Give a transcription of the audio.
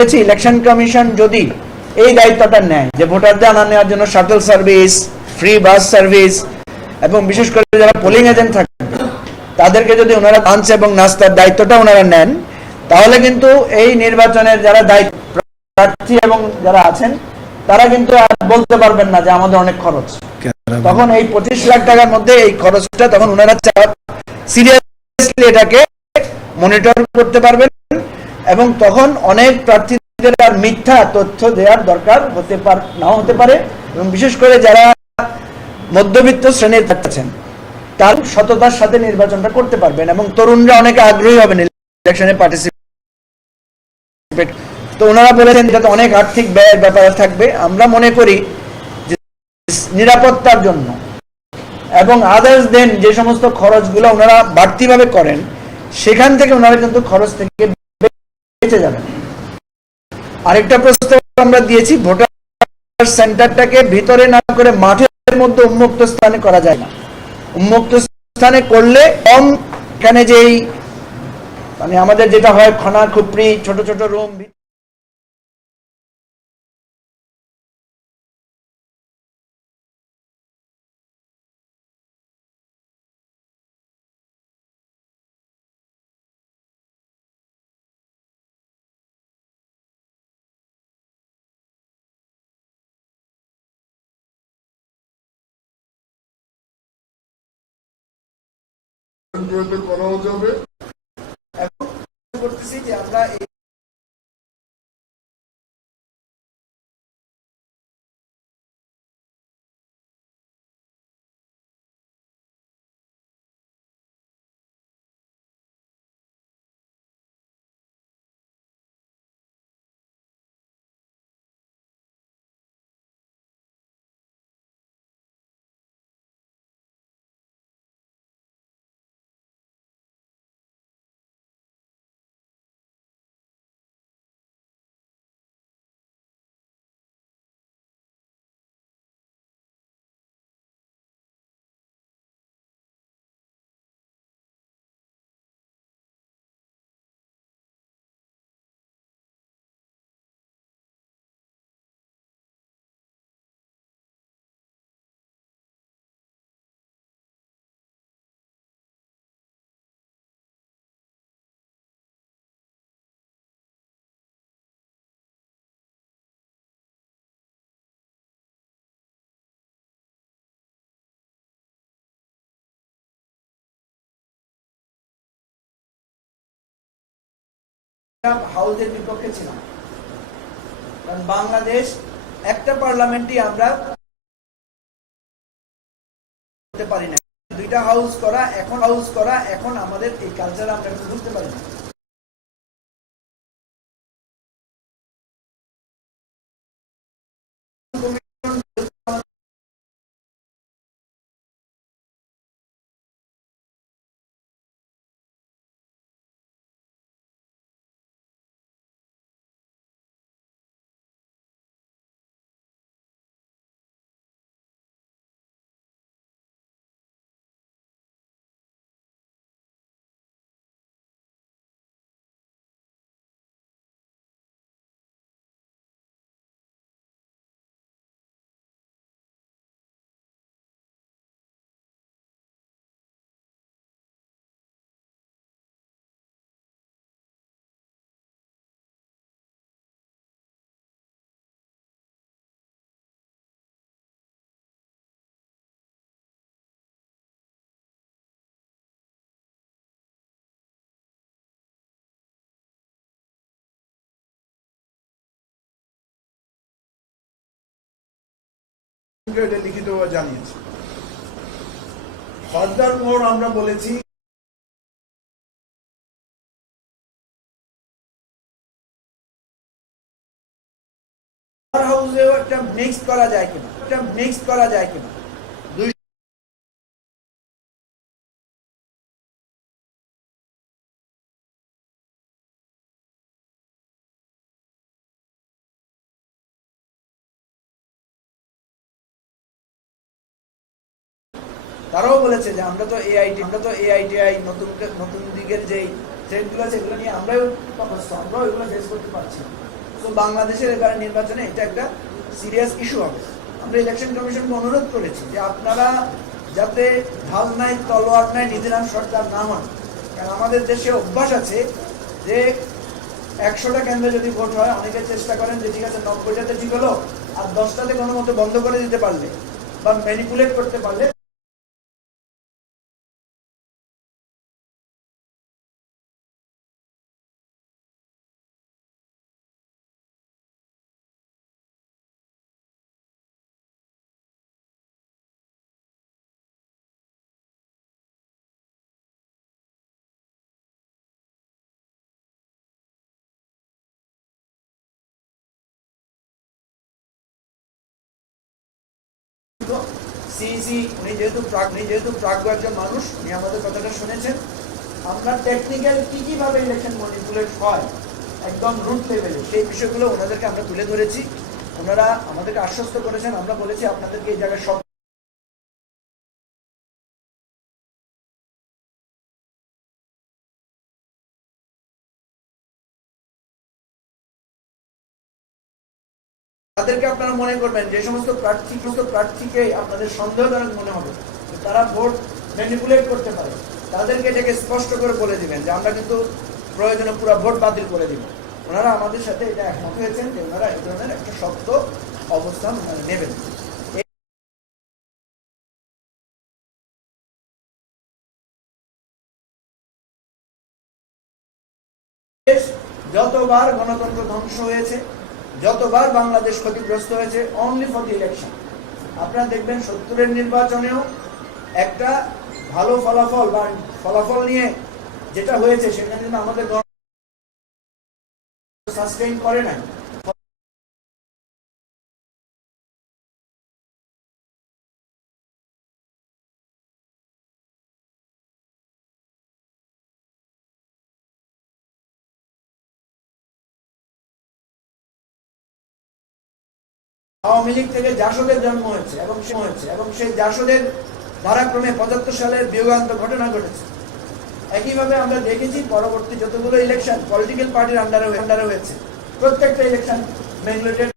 বলেছি election commission যদি এই দায়িত্বটা নেয় যে ভোটারদের আনা নেওয়ার জন্য shuttle service free bus service এবং বিশেষ করে যারা পোলিং এজেন্ট থাকে তাদেরকে যদি ওনারা লাঞ্চ এবং নাস্তার দায়িত্বটা ওনারা নেন তাহলে কিন্তু এই নির্বাচনের যারা দায়িত্ব প্রার্থী এবং যারা আছেন তারা কিন্তু আর বলতে পারবেন না যে আমাদের অনেক খরচ। তখন এই পঁচিশ লাখ টাকার মধ্যে এই খরচটা তখন ওনারা সিরিয়াসলি এটাকে মনিটর করতে পারবেন। এবং তখন অনেক প্রার্থীদের আর মিথ্যা তথ্য দেওয়ার দরকার হতে পার, নাও হতে পারে। এবং বিশেষ করে যারা মধ্যবিত্ত শ্রেণির আছেন, তার সততার সাথে নির্বাচনটা করতে পারবেন এবং তরুণরা অনেকে আগ্রহী হবেন ইলেকশনে পার্টিসিপেট তো ওনারা বলেছেন এটাতে অনেক আর্থিক ব্যয়ের ব্যাপার থাকবে। আমরা মনে করি যে নিরাপত্তার জন্য এবং আদার্স দেন যে সমস্ত খরচগুলো ওনারা বাড়তিভাবে করেন, সেখান থেকে ওনারা কিন্তু খরচ থেকে বেঁচে যাবেন আরেকটা প্রস্তাব আমরা দিয়েছি, ভোটার সেন্টারটাকে ভিতরে না করে মাঠের মধ্যে উন্মুক্ত স্থানে করা যায় না। উন্মুক্ত স্থানে করলে কম এখানে যেই মানে আমাদের যেটা হয়, খনা, খুপড়ি, ছোট ছোট রুম করলে করাও যাবে হাউসের বিপক্ষে ছিলাম। কারণ বাংলাদেশ একটা পার্লামেন্টই আমরা পারি না দুইটা হাউস করা, এখন হাউস করা, এখন আমাদের এই কালচার আমরা বুঝতে পারি না এটা লিখিতভাবে জানিয়েছি। হরদার মোড় আমরা বলেছি হাউসেও একটা মিক্স করা যায় কিনা, একটা মিক্স করা যায় কিনা। তারাও বলেছে যে আমরা তো এআইটি আমরা তো এআইটিআই নতুন নতুন দিকের যেই ট্রেন্ডগুলো আছে, এগুলো নিয়ে আমরাও আমরাও এগুলো ফেস করতে পারছি। তো বাংলাদেশের এবারে নির্বাচনে এটা একটা সিরিয়াস ইস্যু হবে। আমরা ইলেকশন কমিশনকে অনুরোধ করেছি যে আপনারা যাতে ঢাল নাই, তলোয়ার নাই, নিধিরাম সরকার না হন। কারণ আমাদের দেশে অভ্যাস আছে যে একশোটা কেন্দ্রে যদি ভোট হয়, অনেকে চেষ্টা করেন যে ঠিক আছে নব্বইটাতে ঠিক হলো আর দশটাতে কোনো মতো বন্ধ করে দিতে পারলে বা ম্যানিপুলেট করতে পারলে সিইসি উনি যেহেতু প্রাক উনি যেহেতু প্রাজ্ঞ একজন মানুষ, উনি আমাদের কথাটা শুনেছেন। আমরা টেকনিক্যাল কি কীভাবে ইলেকশন মনিপুলেট হয়, একদম রুট লেভেলে সেই বিষয়গুলো ওনাদেরকে আমরা তুলে ধরেছি। ওনারা আমাদেরকে আশ্বস্ত করেছেন, আমরা বলেছি আপনাদেরকে এই জায়গায় সব তাদেরকে আপনারা মনে করবেন যে সমস্ত প্রার্থী, সমস্ত প্রার্থীকে আপনাদের সন্দেহজনক মনে হবে তারা ভোট ম্যানিপুলেট করতে পারে। তাদেরকে এটাকে স্পষ্ট করে বলে দিবেন যে আমরা কিন্তু প্রয়োজনে পুরো ভোট বাতিল করে দিব। ওনারা আমাদের সাথে এটা একমত হয়েছেন যে ওনারা এই ধরনের একটা শক্ত অবস্থান ওনারা নেবেন। যতবার গণতন্ত্র ধ্বংস হয়েছে যতবার বাংলাদেশ ক্ষতিগ্রস্ত হয়েছে অনলি ফর দি ইলেকশন আপনারা দেখবেন সত্তরের নির্বাচনেও একটা ভালো ফলাফল বা ফলাফল নিয়ে যেটা হয়েছে, সেখানে কিন্তু আমাদের করে নাই। আওয়ামী লীগ থেকে জাসদের জন্ম হয়েছে এবং হয়েছে এবং সেই জাসদের ধারাক্রমে পঁচাত্তর সালের বিয়োগান্ত ঘটনা ঘটেছে। একইভাবে আমরা দেখেছি পরবর্তী যতগুলো ইলেকশন পলিটিক্যাল পার্টির আন্ডারে আন্ডারে হয়েছে। প্রত্যেকটা ইলেকশন ম্যান্ডেটেড